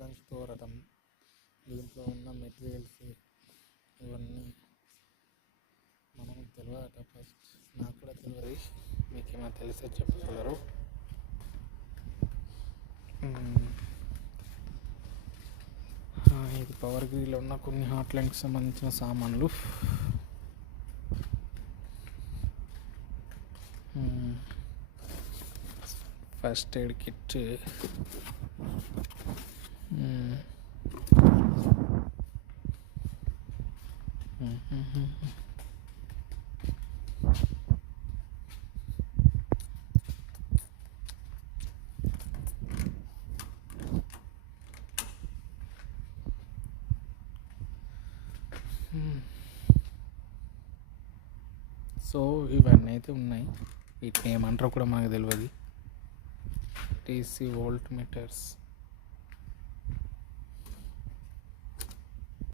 లెన్స్తో రథం, దీంట్లో ఉన్న మెటీరియల్స్ ఇవన్నీ మనకు తెలియదట. ఫస్ట్ నాకు కూడా తెలియదు, మీకేమైనా తెలిసే చెప్పగలరు. ఇది పవర్ గ్రిడ్లో ఉన్న కొన్ని హాట్ లైన్కి సంబంధించిన సామాన్లు. ఫస్ట్ ఎయిడ్ కిట్, సో ఇవన్నీ అయితే ఉన్నాయి. వీటిని ఏమంటారో కూడా మనకు తెలియదు. TC volt metres.